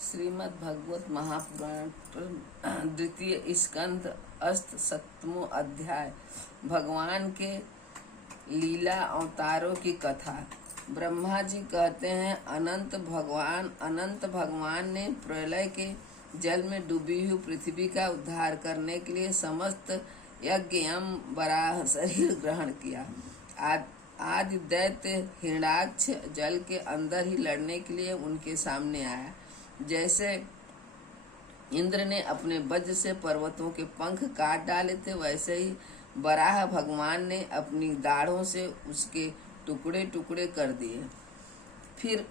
श्रीमद् भागवत महापुराण द्वितीय स्कंध अष्ट सप्तमो अध्याय। भगवान के लीला अवतारों की कथा। ब्रह्मा जी कहते हैं, अनंत भगवान ने प्रलय के जल में डूबी हुई पृथ्वी का उद्धार करने के लिए समस्त यज्ञ वराह शरीर ग्रहण किया। आदि दैत्य हिरण्याक्ष जल के अंदर ही लड़ने के लिए उनके सामने आया। जैसे इंद्र ने अपने वज्र से पर्वतों के पंख काट डाले थे, वैसे ही वराह भगवान ने अपनी दाढ़ों से उसके टुकड़े टुकड़े कर दिए। फिर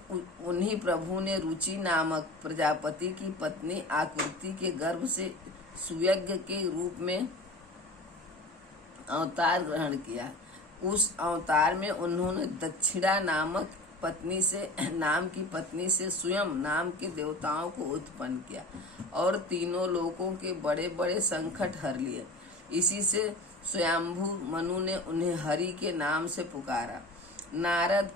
उन्हीं प्रभु ने रुचि नामक प्रजापति की पत्नी आकृति के गर्भ से सुयज्ञ के रूप में अवतार ग्रहण किया। उस अवतार में उन्होंने दक्षिणा नाम की पत्नी से स्वयं नाम के देवताओं को उत्पन्न किया और तीनों लोकों के बड़े बड़े संकट हर लिए। इसी से स्वयंभू मनु ने उन्हें हरि के नाम से पुकारा। नारद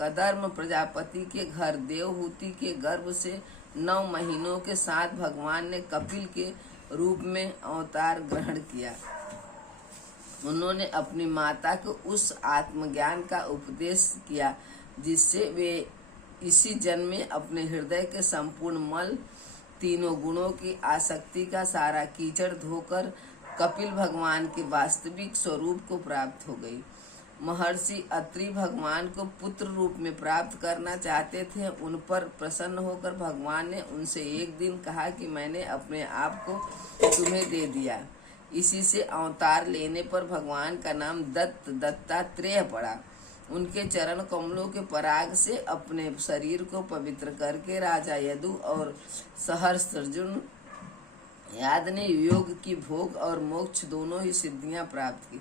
कदर्म प्रजापति के घर देवहूति के गर्भ से 9 महीनों के साथ भगवान ने कपिल के रूप में अवतार ग्रहण किया। उन्होंने अपनी माता को उस आत्मज्ञान का उपदेश किया जिससे वे इसी जन्म में अपने हृदय के संपूर्ण मल, तीनों गुणों की आसक्ति का सारा कीचड़ धोकर कपिल भगवान के वास्तविक स्वरूप को प्राप्त हो गई। महर्षि अत्रि भगवान को पुत्र रूप में प्राप्त करना चाहते थे। उन पर प्रसन्न होकर भगवान ने उनसे एक दिन कहा कि मैंने अपने आप को तुम्हें दे दिया। इसी से अवतार लेने पर भगवान का नाम दत्तात्रेय पड़ा। उनके चरण कमलों के पराग से अपने शरीर को पवित्र करके राजा यदु और सहस्त्रार्जुन याद ने योग की भोग और मोक्ष दोनों ही सिद्धियां प्राप्त की।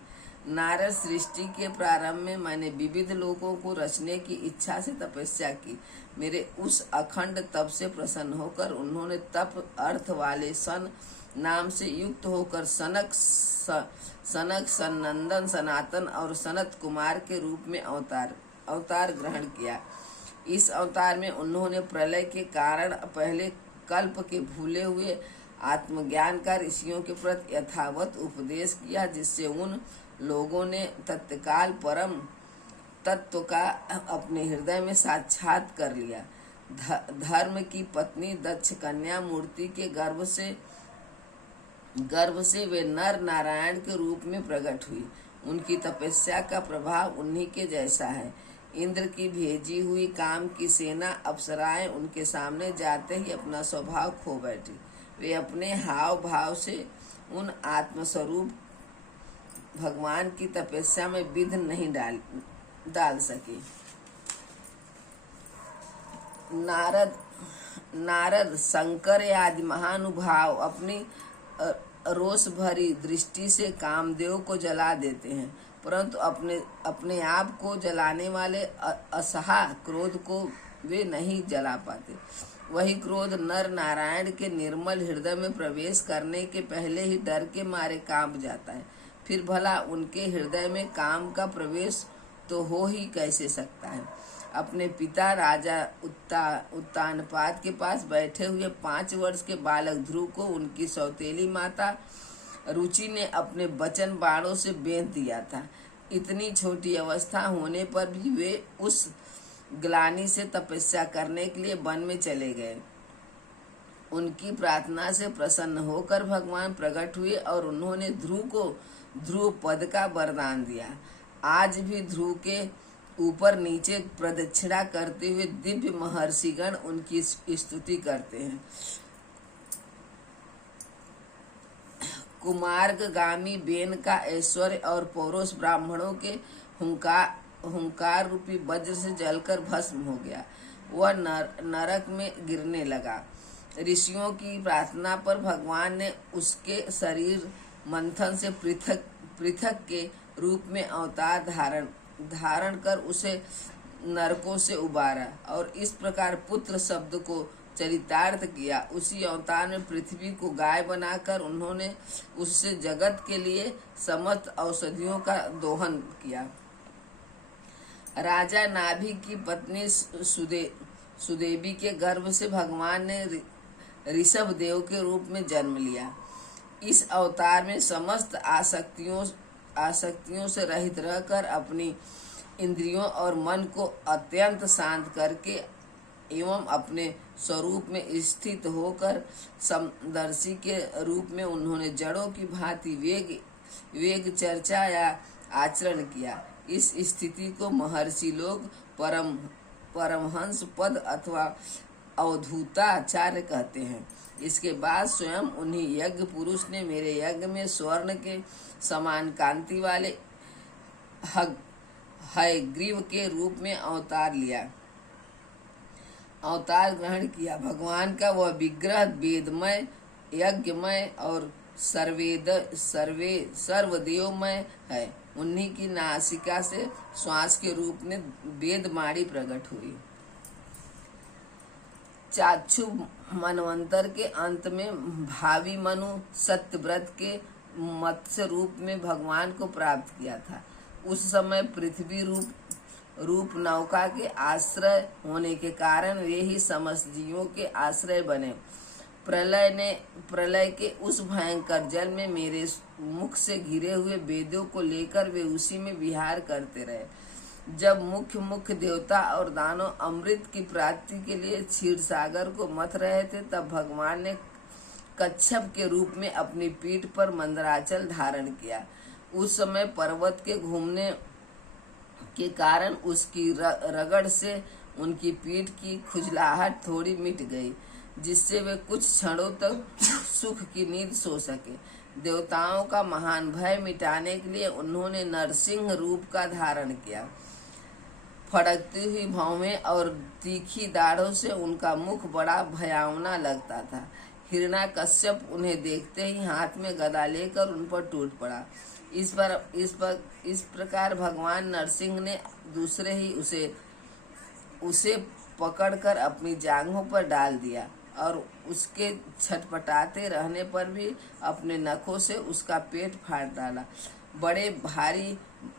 नारद सृष्टि के प्रारंभ में मैंने विविध लोगों को रचने की इच्छा से तपस्या की। मेरे उस अखंड तप से प्रसन्न होकर उन्होंने तप अर्थ वाले सन नाम से युक्त होकर सनक, सनंदन, सनातन और सनत कुमार के रूप में अवतार ग्रहण किया। इस अवतार में उन्होंने प्रलय के कारण पहले कल्प के भूले हुए आत्मज्ञान का ऋषियों के प्रति यथावत उपदेश किया, जिससे उन लोगों ने तत्काल परम तत्व का अपने हृदय में साक्षात कर लिया। धर्म की पत्नी दक्ष कन्या मूर्ति के गर्भ से वे नर नारायण के रूप में प्रकट हुई। उनकी तपस्या का प्रभाव उन्हीं के जैसा है। इंद्र की भेजी हुई काम की सेना अप्सराएं उनके सामने जाते ही अपना स्वभाव खो बैठी। वे अपने हाव भाव से उन आत्मस्वरूप भगवान की तपस्या में विघ्न नहीं डाल सके। नारद शंकर आदि महानुभाव अपनी रोष भरी दृष्टि से कामदेव को जला देते हैं, परंतु अपने आप को जलाने वाले असहा क्रोध को वे नहीं जला पाते। वही क्रोध नर नारायण के निर्मल हृदय में प्रवेश करने के पहले ही डर के मारे कांप जाता है। फिर भला उनके हृदय में काम का प्रवेश तो हो ही कैसे सकता है। अपने पिता राजा उत्तानपाद के पास बैठे हुए 5 वर्ष के बालक ध्रुव को उनकी सौतेली माता रुचि ने अपने वचन बाणों से बेंध दिया था। इतनी छोटी अवस्था होने पर भी वे उस ग्लानि से तपस्या करने के लिए वन में चले गए। उनकी प्रार्थना से प्रसन्न होकर भगवान प्रकट हुए और उन्होंने ध्रुव को ध्रुव पद का वरदान दिया। आज भी ध्रुव के ऊपर नीचे प्रदक्षिणा करते हुए दिव्य महर्षिगण उनकी स्तुति करते हैं। कुमार्गामी बेन का ऐश्वर्य और पौरुष ब्राह्मणों के हुंकार रूपी वज्र से जलकर भस्म हो गया। वह नरक में गिरने लगा। ऋषियों की प्रार्थना पर भगवान ने उसके शरीर मंथन से पृथक के रूप में अवतार धारण कर उसे नरकों से उबारा और इस प्रकार पुत्र शब्द को चरितार्थ किया। उसी अवतार में पृथ्वी को गाय बनाकर उन्होंने उससे जगत के लिए समस्त औषधियों का दोहन किया। राजा नाभि की पत्नी सुदेवी के गर्भ से भगवान ने ऋषभ देव के रूप में जन्म लिया। इस अवतार में समस्त आसक्तियों से रहित रहकर अपनी इंद्रियों और मन को अत्यंत शांत करके एवं अपने स्वरूप में स्थित होकर समदर्शी के रूप में उन्होंने जड़ों की भांति वेग चर्चा या आचरण किया। इस स्थिति को महर्षि लोग परमहंस पद अथवा अवधूताचार्य कहते हैं। इसके बाद स्वयं उन्हीं यज्ञ पुरुष ने मेरे यज्ञ में स्वर्ण के समान कांति वाले हयग्रीव के रूप में अवतार ग्रहण किया। भगवान का वह विग्रह वेदमय, यज्ञमय और सर्वदेवमय है। उन्हीं की नासिका से श्वास के रूप में वेदमाणी प्रकट हुई। चाक्षु मनवंतर के अंत में भावी मनु सत्यव्रत के मत्स्य रूप में भगवान को प्राप्त किया था। उस समय पृथ्वी रूप नौका के आश्रय होने के कारण वे ही समस्त जीवों के आश्रय बने। प्रलय के उस भयंकर जल में मेरे मुख से घिरे हुए वेदों को लेकर वे उसी में विहार करते रहे। जब मुख्य देवता और दानव अमृत की प्राप्ति के लिए क्षीर सागर को मथ रहे थे, तब भगवान ने कच्छप के रूप में अपनी पीठ पर मंदराचल धारण किया। उस समय पर्वत के घूमने के कारण उसकी रगड़ से उनकी पीठ की खुजलाहट थोड़ी मिट गई, जिससे वे कुछ क्षणों तक सुख की नींद सो सके। देवताओं का महान भय मिटाने के लिए उन्होंने नरसिंह रूप का धारण किया। फड़कती हुई भौहें और तीखी दाढ़ों से उनका मुख बड़ा भयावना लगता था। हिरण्याकश्यप उन्हें देखते ही हाथ में गदा लेकर उन पर टूट पड़ा। इस प्रकार भगवान नरसिंह ने दूसरे ही उसे पकड़कर अपनी जांघों पर डाल दिया और उसके छटपटाते रहने पर भी अपने नखों से उसका पेट फाड़ डाला। बड़े भारी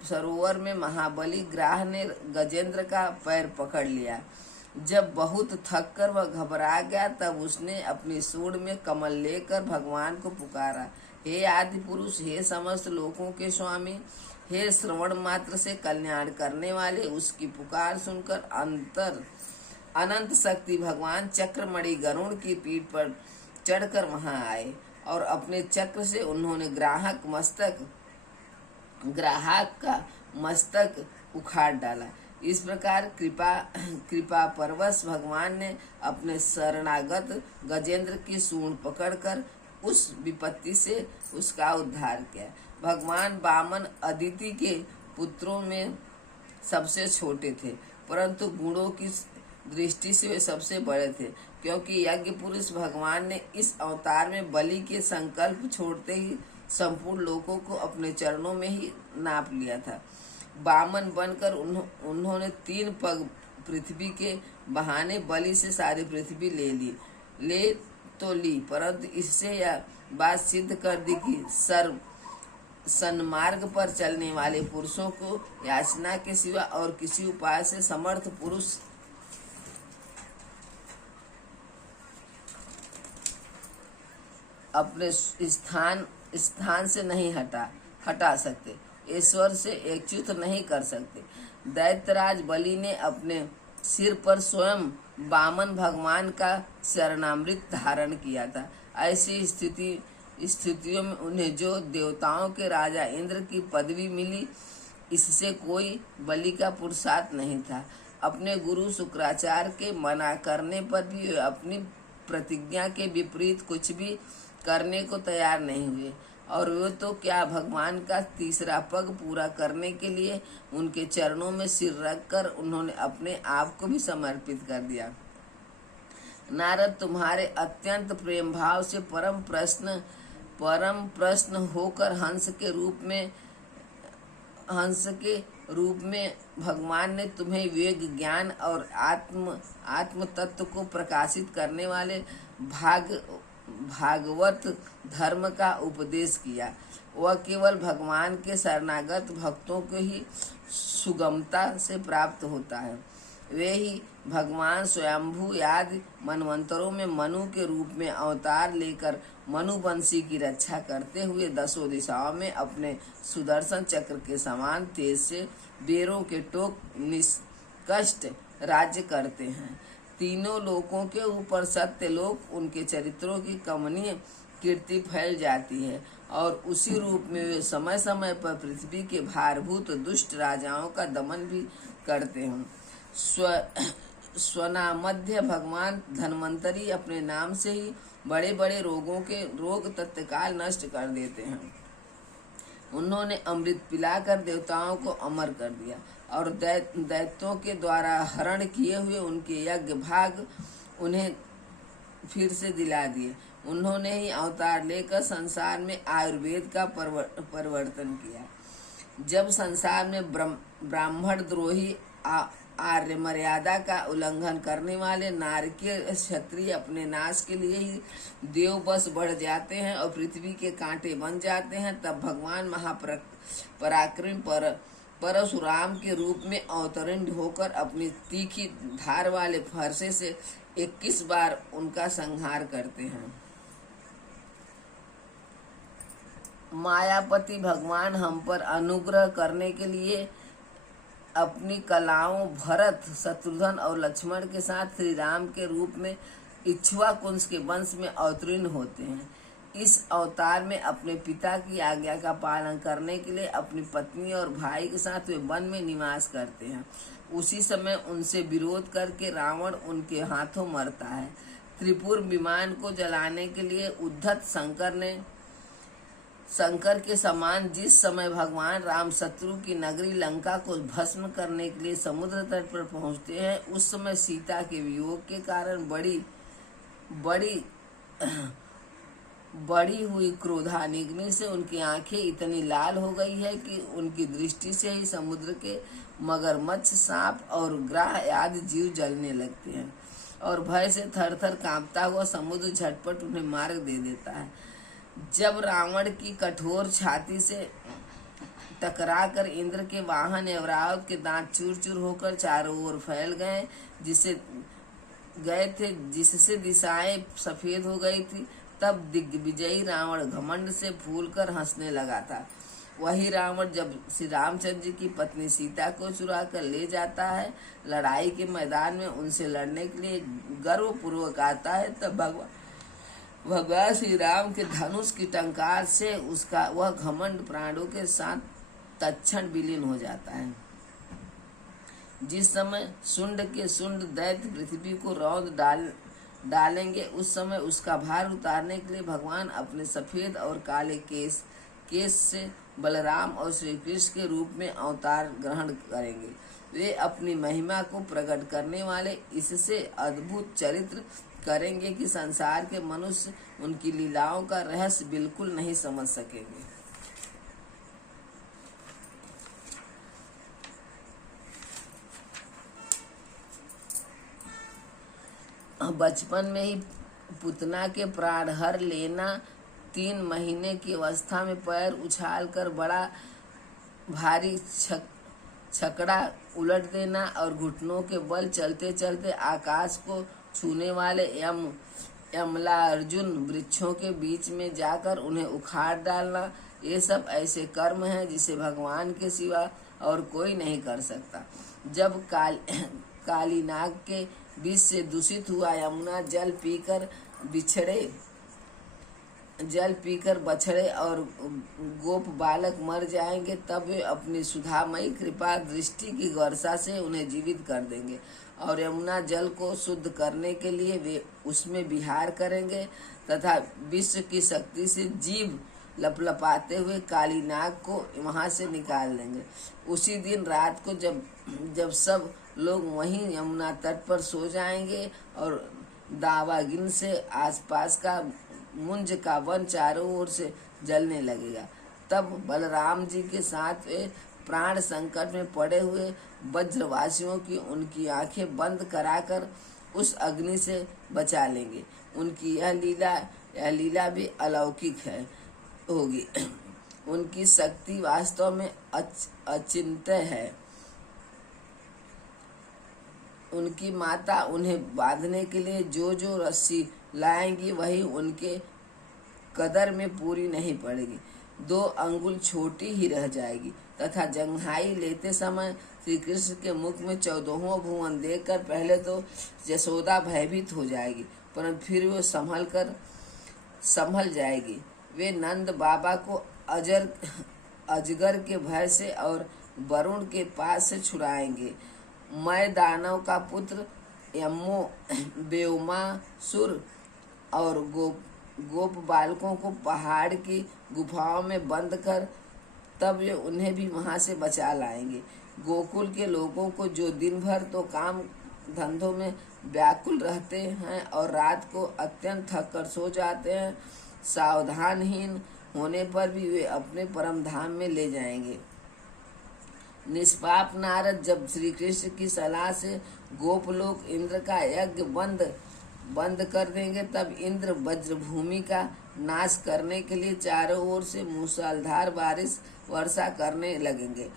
सरोवर में महाबली ग्राह ने गजेंद्र का पैर पकड़ लिया। जब बहुत थककर वह घबरा गया, तब उसने अपनी सूंड में कमल लेकर भगवान को पुकारा, हे आदि पुरुष, हे समस्त लोकों के स्वामी, हे श्रवण मात्र से कल्याण करने वाले। उसकी पुकार सुनकर अनंत शक्ति भगवान चक्रमणि गरुड़ की पीठ पर चढ़कर वहां आए और अपने चक्र से उन्होंने ग्राहक का मस्तक उखाड़ डाला। इस प्रकार कृपा परवश भगवान ने अपने शरणागत गजेंद्र की सूंड पकड़कर उस विपत्ति से उसका उद्धार किया। भगवान वामन अदिति के पुत्रों में सबसे छोटे थे, परंतु गुणों की दृष्टि से वे सबसे बड़े थे, क्योंकि यज्ञ पुरुष भगवान ने इस अवतार में बलि के संकल्प छोड़ते ही संपूर्ण लोकों को अपने चरणों में ही नाप लिया था। वामन बनकर उन्होंने 3 पग पृथ्वी के बहाने बलि से सारी पृथ्वी ली, परंतु इससे यह बात सिद्ध कर दी कि सन्मार्ग पर चलने वाले पुरुषों को याचना के सिवा और किसी उपाय से समर्थ पुरुष अपने स्थान से नहीं हटा सकते, ईश्वर से एकच्युत नहीं कर सकते। दैत्यराज बलि ने अपने सिर पर स्वयं वामन भगवान का शरणामृत धारण किया था। ऐसी स्थितियों में उन्हें जो देवताओं के राजा इंद्र की पदवी मिली, इससे कोई बलि का पुरुषार्थ नहीं था। अपने गुरु शुक्राचार्य के मना करने पर भी वे अपनी प्रतिज्ञा के विपरीत कुछ भी करने को तैयार नहीं हुए, और वे तो क्या, भगवान का 3रा पग पूरा करने के लिए उनके चरणों में सिर रखकर उन्होंने अपने आप को भी समर्पित कर दिया। नारद, तुम्हारे अत्यंत प्रेम भाव से परम प्रश्न होकर हंस के रूप में भगवान ने तुम्हें वेग ज्ञान और आत्म तत्व को प्रकाशित करने वाले भागवत धर्म का उपदेश किया। वह केवल भगवान के शरणागत भक्तों को ही सुगमता से प्राप्त होता है। वे ही भगवान स्वयंभू आदि मनवंतरों में मनु के रूप में अवतार लेकर मनुवंशी की रक्षा करते हुए दसों दिशाओं में अपने सुदर्शन चक्र के समान तेज से बेरों के टोक निष्कष्ट राज्य करते हैं। तीनों लोकों के ऊपर सत्य लोक उनके चरित्रों की कमनीय कीर्ति फैल जाती है और उसी रूप में वे समय समय पर पृथ्वी के भारभूत दुष्ट राजाओं का दमन भी करते हैं। स्वनामध्य भगवान धन्वंतरी अपने नाम से ही बड़े बड़े रोगों के रोग तत्काल नष्ट कर देते हैं। उन्होंने अमृत पिलाकर देवताओं को अमर कर दिया और दैत्यों के द्वारा हरण किए हुए उनके यज्ञ भाग उन्हें फिर से दिला दिए। उन्होंने ही अवतार लेकर संसार में आयुर्वेद का परिवर्तन किया। जब संसार में ब्राह्मण द्रोही आर्य मर्यादा का उल्लंघन करने वाले नारकीय क्षत्रिय अपने नाश के लिए ही देव बस बढ़ जाते हैं और पृथ्वी के कांटे बन जाते हैं, तब भगवान महापराक्रमी परशुराम के रूप में अवतरण होकर अपनी तीखी धार वाले फरसे से 21 बार उनका संहार करते हैं। मायापति भगवान हम पर अनुग्रह करने के लिए अपनी कलाओं भरत, शत्रुघ्न और लक्ष्मण के साथ श्री राम के रूप में इक्ष्वाकुंस के वंश में अवतीर्ण होते हैं। इस अवतार में अपने पिता की आज्ञा का पालन करने के लिए अपनी पत्नी और भाई के साथ वे वन में निवास करते हैं। उसी समय उनसे विरोध करके रावण उनके हाथों मरता है। त्रिपुर विमान को जलाने के लिए उद्धत शंकर के समान जिस समय भगवान राम शत्रु की नगरी लंका को भस्म करने के लिए समुद्र तट पर पहुंचते हैं, उस समय सीता के वियोग के कारण बड़ी हुई क्रोधाग्नि से उनकी आंखें इतनी लाल हो गई है कि उनकी दृष्टि से ही समुद्र के मगरमच्छ, सांप और ग्राह आदि जीव जलने लगते हैं और भय से थर थर कांपता हुआ समुद्र झटपट उन्हें मार्ग दे देता है। जब रावण की कठोर छाती से टकराकर इंद्र के वाहन ऐरावत के दांत चूर चूर होकर चारों ओर फैल गए जिससे दिशाएं सफेद हो गई थी, तब दिग्विजयी रावण घमंड से फूलकर हंसने लगा था। वही रावण जब श्री रामचंद्र जी की पत्नी सीता को चुरा कर ले जाता है, लड़ाई के मैदान में उनसे लड़ने के लिए गर्वपूर्वक आता है, तब भगवान श्री राम के धनुष की टंकार से उसका वह घमंड प्राणों के साथ तत्क्षण विलीन हो जाता है। जिस समय शुंड के शुंड दैत्य पृथ्वी को रौंद डालेंगे, उस समय उसका भार उतारने के लिए भगवान अपने सफेद और काले केस से बलराम और श्री कृष्ण के रूप में अवतार ग्रहण करेंगे। वे अपनी महिमा को प्रकट करने वाले इससे अद्भुत चरित्र करेंगे कि संसार के मनुष्य उनकी लीलाओं का रहस्य बिल्कुल नहीं समझ सकेंगे। बचपन में ही पुतना के प्राण हर लेना, 3 महीने की अवस्था में पैर उछालकर बड़ा भारी छकड़ा उलट देना और घुटनों के बल चलते चलते आकाश को छूने वाले यमलार्जुन वृक्षों के बीच में जाकर उन्हें उखाड़ डालना, ये सब ऐसे कर्म हैं जिसे भगवान के सिवा और कोई नहीं कर सकता। जब काली नाग के विष से दूषित हुआ यमुना जल पीकर बछड़े और गोप बालक मर जाएंगे, तब वे अपनी सुधामयी कृपा दृष्टि की वर्षा से उन्हें जीवित कर देंगे और यमुना जल को शुद्ध करने के लिए वे उसमें विहार करेंगे तथा विश्व की शक्ति से जीव लपलपाते हुए काली नाग को वहां से निकाल देंगे। उसी दिन रात को जब सब लोग वहीं यमुना तट पर सो जाएंगे और दावागिन से आसपास का मुंज का वन चारों ओर से जलने लगेगा, तब बलराम जी के साथ वे प्राण संकट में पड़े हुए वज्रवासियों की उनकी आंखें बंद कराकर उस अग्नि से बचा लेंगे। उनकी यह लीला भी अलौकिक होगी। उनकी शक्ति वास्तव में अचिंत्य है। उनकी माता उन्हें बांधने के लिए जो जो रस्सी लाएंगी वही उनके कदर में पूरी नहीं पड़ेगी, 2 अंगुल छोटी ही रह जाएगी। तथा जंघाई लेते समय श्री कृष्ण के मुख में 14वां भुवन देखकर पहले तो यशोदा भयभीत हो जाएगी, परंतु फिर वो संभल जाएगी। वे नंद बाबा को अजगर के भय से और वरुण के पास से छुड़ाएंगे। मैं दानव का पुत्र यमो व्योमासुर और गोप बालकों को पहाड़ की गुफाओं में बंद कर तब वे उन्हें भी वहां से बचा लाएंगे। गोकुल के लोगों को जो दिन भर तो काम धंधों में व्याकुल रहते हैं और रात को अत्यंत थक कर सो जाते हैं, सावधानहीन होने पर भी वे अपने परम धाम में ले जाएंगे। निष्पाप नारद जब श्री कृष्ण की सलाह से गोपलोक इंद्र का यज्ञ बंद कर देंगे, तब इंद्र वज्रभूमि का नाश करने के लिए चारों ओर से मूसलाधार बारिश वर्षा करने लगेंगे।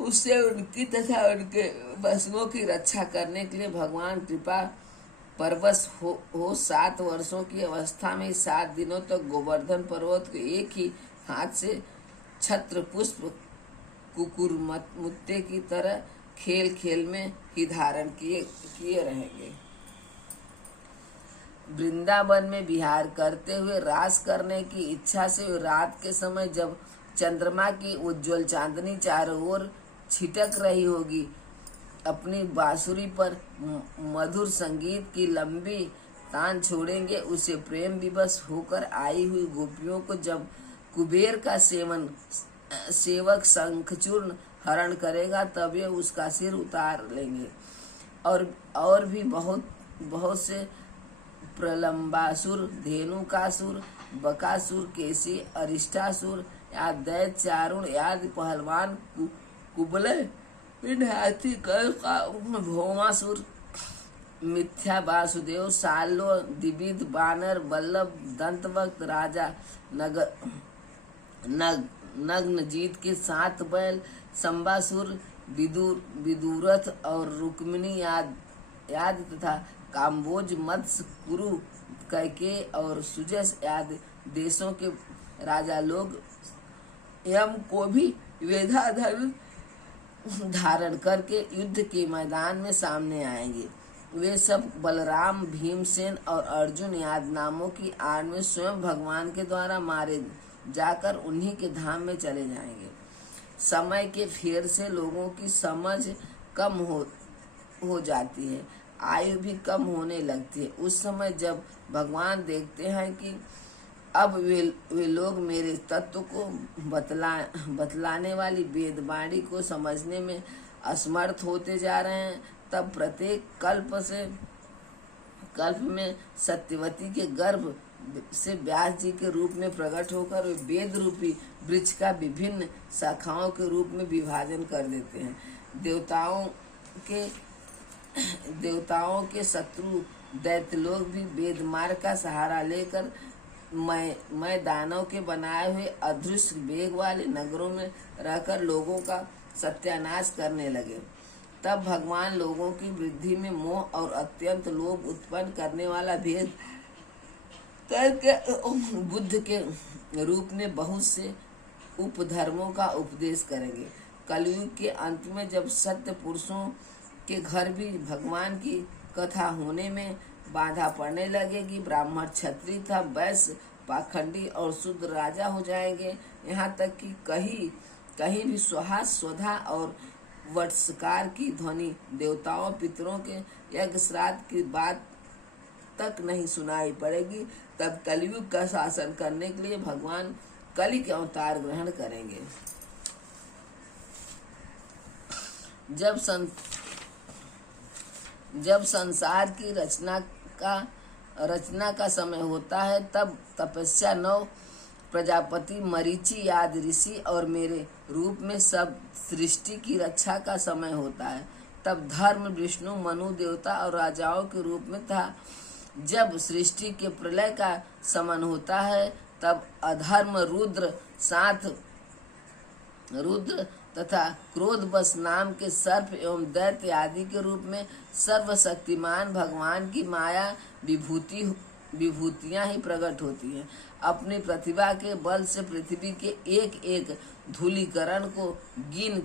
उससे उनकी तथा उनके वसुओं की रक्षा करने के लिए भगवान कृपा परवश हो 7 वर्षों की अवस्था में 7 दिनों तक गोवर्धन पर्वत को एक ही हाथ से छत्र पुष्प कुकुर मुत्ते की तरह खेल खेल में ही धारण किए रहेंगे। वृंदावन में विहार करते हुए रास करने की इच्छा से रात के समय जब चंद्रमा की उज्जवल चांदनी चारों ओर छिटक रही होगी, अपनी बांसुरी पर मधुर संगीत की लंबी तान छोड़ेंगे। उसे प्रेम विवश होकर आई हुई गोपियों को जब कुबेर का सेवक शंखचूर्ण हरण करेगा, तब ये उसका सिर उतार लेंगे। और भी बहुत से प्रलंबासुर, धेनुकासुर, बकासुर, केसी, अरिष्टासुर या दैत्य, चारुण आदि पहलवान, कुबले, हाथी, कल का भौमासुर, मिथ्या वासुदेव, सालो, द्विविध बानर, वल्लभ, दंतवक्त, राजा नग्नजीत के 7 बैल, संबासुर, विदुरथ और रुक्मिणी आदि तथा काम्बोज, मत्स्य, कुरु, कैके और सुजस आदि देशों के राजा लोग यम को भी वेधाधर धारण करके युद्ध के मैदान में सामने आएंगे। वे सब बलराम, भीमसेन और अर्जुन आदि नामों की आड़ में स्वयं भगवान के द्वारा मारे जाकर उन्हीं के धाम में चले जाएंगे। समय के फेर से लोगों की समझ कम हो जाती है, आयु भी कम होने लगती है। उस समय जब भगवान देखते हैं कि अब वे लोग मेरे तत्व को बतलाने वाली वेदवाणी को समझने में असमर्थ होते जा रहे हैं, तब प्रत्येक कल्प में सत्यवती के गर्भ से व्यास जी के रूप में प्रकट होकर वे वेद रूपी वृक्ष का विभिन्न शाखाओं के रूप में विभाजन कर देते हैं। देवताओं के शत्रु दैत्य लोग भी वेद मार्ग का सहारा लेकर मैं दानव के बनाए हुए अदृश्य वेग वाले नगरों में रहकर लोगों का सत्यानाश करने लगे। तब भगवान लोगों की वृद्धि में मोह और अत्यंत लोभ उत्पन्न करने वाला भेद करके बुद्ध के रूप में बहुत से उपधर्मों का उपदेश करेंगे। कलयुग के अंत में जब सत्य पुरुषों के घर भी भगवान की कथा होने में बाधा पड़ने लगेगी, ब्राह्मण, क्षत्रिय तथा वैश्य, पाखंडी और शूद्र राजा हो जाएंगे। यहाँ तक कि कहीं भी स्वाहा, स्वधा और वत्सकार की ध्वनि देवताओं पितरों के यज्ञ श्राद्ध की बात तक नहीं सुनाई पड़ेगी। तब कलयुग का शासन करने के लिए भगवान कली के अवतार ग्रहण करेंगे। जब संसार की रचना का समय होता है, तब तपस्या 9 प्रजापति, मरीचि आदि ऋषि और मेरे रूप में सब सृष्टि की रक्षा का समय होता है। तब धर्म, विष्णु, मनु देवता और राजाओं के रूप में था। जब सृष्टि के प्रलय का समन होता है, तब अधर्म रुद्र तथा क्रोधवश नाम के सर्प एवं दैत्य आदि के रूप में सर्वशक्तिमान भगवान की माया विभूतियां ही प्रकट होती हैं। अपनी प्रतिभा के बल से पृथ्वी के एक एक धूलीकरण को गिन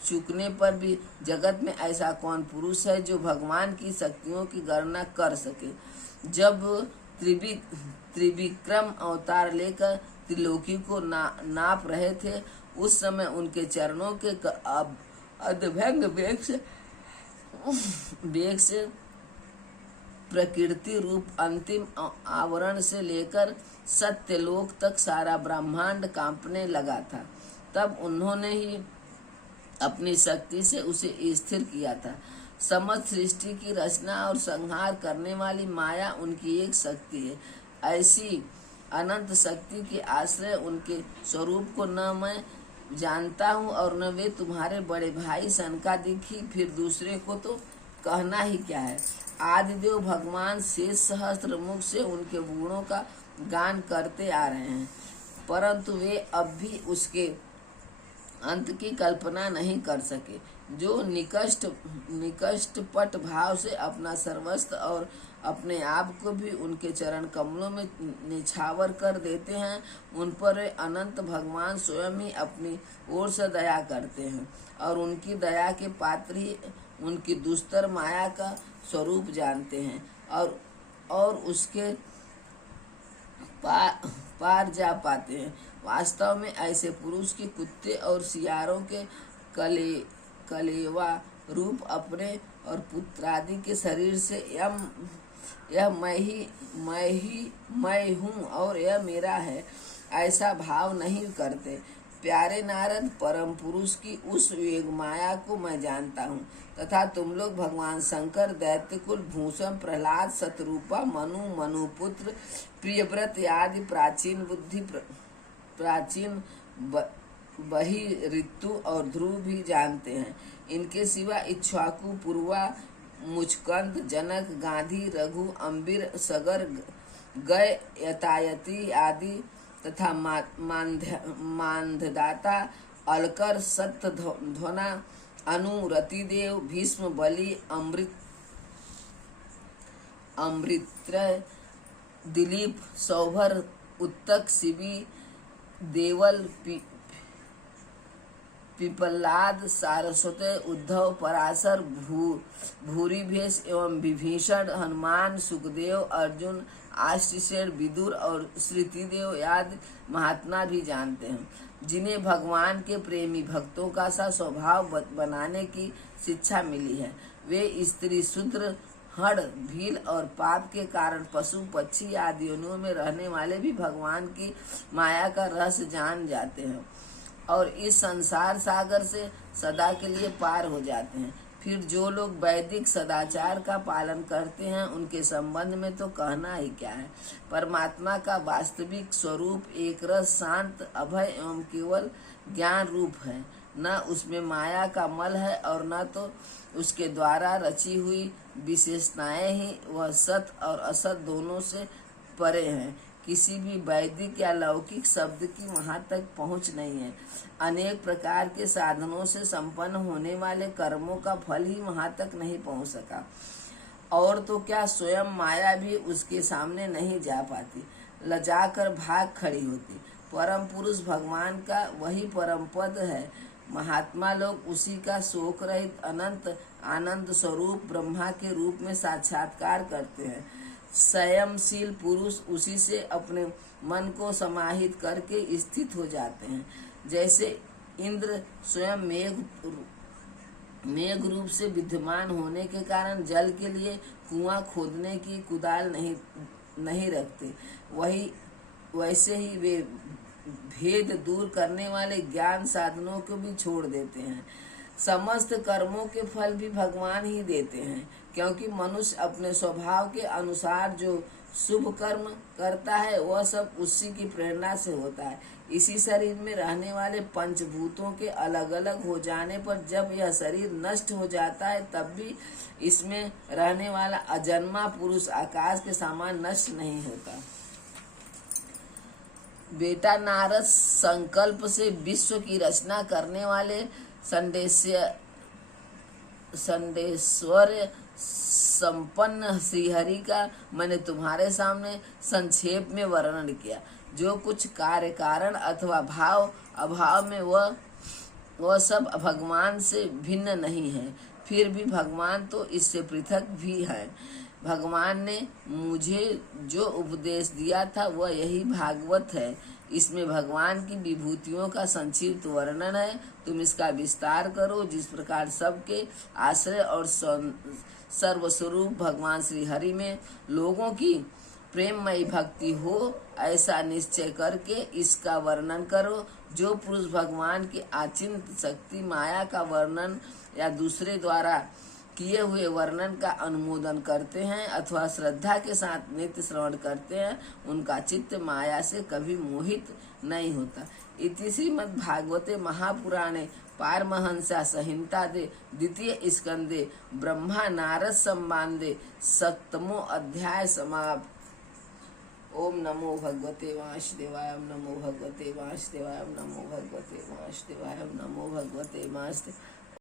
चुकने पर भी जगत में ऐसा कौन पुरुष है जो भगवान की शक्तियों की गणना कर सके। जब त्रिविक्रम अवतार लेकर त्रिलोकी को नाप रहे थे, उस समय उनके चरणों के अभंग वेग से प्रकृति रूप अंतिम आवरण से लेकर सत्यलोक तक सारा ब्रह्मांड कांपने लगा था। तब उन्होंने ही अपनी शक्ति से उसे स्थिर किया था। समस्त सृष्टि की रचना और संहार करने वाली माया उनकी एक शक्ति है। ऐसी अनंत शक्ति के आश्रय उनके स्वरूप को न मैं जानता हूँ और न वे तुम्हारे बड़े भाई सनकादिक ही, फिर दूसरे को तो कहना ही क्या है। आदिदेव भगवान शेष सहस्त्र मुख से उनके गुणों का गान करते आ रहे हैं, परंतु वे अब भी उसके अंत की कल्पना नहीं कर सके। जो निकष्ट पट भाव से अपना सर्वस्व और अपने आप को भी उनके चरण कमलों में निछावर कर देते हैं, उन पर वे अनंत भगवान स्वयं ही अपनी ओर से दया करते हैं और उनकी दया के पात्र ही उनकी दुस्तर माया का स्वरूप जानते हैं और उसके पार जा पाते हैं। वास्तव में ऐसे पुरुष के कुत्ते और सियारों के कलेवा रूप अपने और पुत्रादि के शरीर से यह मैं हूँ और यह मेरा है ऐसा भाव नहीं करते। प्यारे नारद, परम पुरुष की उस वेग माया को मैं जानता हूँ तथा तुम लोग भगवान शंकर, दैत्यकुल, भूषण, प्रहलाद, शतरूपा, मनुपुत्र, प्रियव्रत आदि प्राचीन बही, ऋतु और ध्रुव भी जानते हैं। इनके सिवा इक्ष्वाकु, पूर्वा, मुचकंद, जनक, गांधी, रघु, अंबिर, सगर, गय, यतायती आदि तथा मांधदाता, अलकर, सत्यध्वना, अनु, रतिदेव, भीष्म, बलि, अमृत्र, दिलीप, सौभर, उत्तक, शिवी, देवल, पिपलाद, सारस्वत, उद्धव, पराशर, भूरिभेष एवं विभीषण, हनुमान, सुखदेव, अर्जुन, आश्चर्य, विदुर और श्रुतिदेव आदि महात्मा भी जानते हैं, जिन्हें भगवान के प्रेमी भक्तों का सा स्वभाव बनाने की शिक्षा मिली है। वे स्त्री, शूद्र, हड़, भील और पाप के कारण पशु, पक्षी आदि योनियों में रहने वाले भी भगवान की माया का रहस्य जान जाते हैं और इस संसार सागर से सदा के लिए पार हो जाते हैं। फिर जो लोग वैदिक सदाचार का पालन करते हैं, उनके संबंध में तो कहना ही क्या है। परमात्मा का वास्तविक स्वरूप एक रस, शांत, अभय एवं केवल ज्ञान रूप है। न उसमें माया का मल है और न तो उसके द्वारा रची हुई विशेषताएं ही वह सत और असत दोनों से परे हैं। किसी भी वैदिक या लौकिक शब्द की वहां तक पहुंच नहीं है। अनेक प्रकार के साधनों से संपन्न होने वाले कर्मों का फल ही वहां तक नहीं पहुंच सका, और तो क्या स्वयं माया भी उसके सामने नहीं जा पाती, लजाकर भाग खड़ी होती। परम पुरुष भगवान का वही परम पद है। महात्मा लोग उसी का शोक रहित अनंत आनंद स्वरूप ब्रह्मा के रूप में साक्षात्कार करते हैं। संयमशील पुरुष उसी से अपने मन को समाहित करके स्थित हो जाते हैं। जैसे इंद्र स्वयं मेघ रूप से विद्यमान होने के कारण जल के लिए कुआं खोदने की कुदाल नहीं रखते, वैसे ही वे भेद दूर करने वाले ज्ञान साधनों को भी छोड़ देते हैं। समस्त कर्मों के फल भी भगवान ही देते हैं, क्योंकि मनुष्य अपने स्वभाव के अनुसार जो शुभ कर्म करता है वह सब उसी की प्रेरणा से होता है। इसी शरीर में रहने वाले पंचभूतों के अलग अलग हो जाने पर जब यह शरीर नष्ट हो जाता है, तब भी इसमें रहने वाला अजन्मा पुरुष आकाश के समान नष्ट नहीं होता। बेटा नारद संकल्प से विश्व की रचना करने वाले संडेश्वर संपन्न श्रीहरि का मैंने तुम्हारे सामने संक्षेप में वर्णन किया। जो कुछ कार्य कारण अथवा भाव अभाव में वह सब भगवान से भिन्न नहीं है, फिर भी भगवान तो इससे पृथक भी है। भगवान ने मुझे जो उपदेश दिया था वह यही भागवत है। इसमें भगवान की विभूतियों का संक्षिप्त वर्णन है। तुम इसका विस्तार करो। जिस प्रकार सबके आश्रय और सर्वस्वरूप भगवान श्री हरि में लोगों की प्रेममयी भक्ति हो, ऐसा निश्चय करके इसका वर्णन करो। जो पुरुष भगवान की अचिंत्य शक्ति माया का वर्णन या दूसरे द्वारा किए हुए वर्णन का अनुमोदन करते हैं अथवा श्रद्धा के साथ नित्य श्रवण करते हैं, उनका चित्त माया से कभी मोहित नहीं होता। इति श्रीमद्भागवते महापुराणे पारमहंसा संहिता दे द्वितीय स्कंदे ब्रह्मा नारद संवादे सप्तमो अध्याय समाप्त। ओम नमो भगवते वासुदेवाय। ओम नमो भगवते वासुदेवाय। ओम नमो भगवते वासुदेवाय। ओम नमो भगवते वासुदेवाय।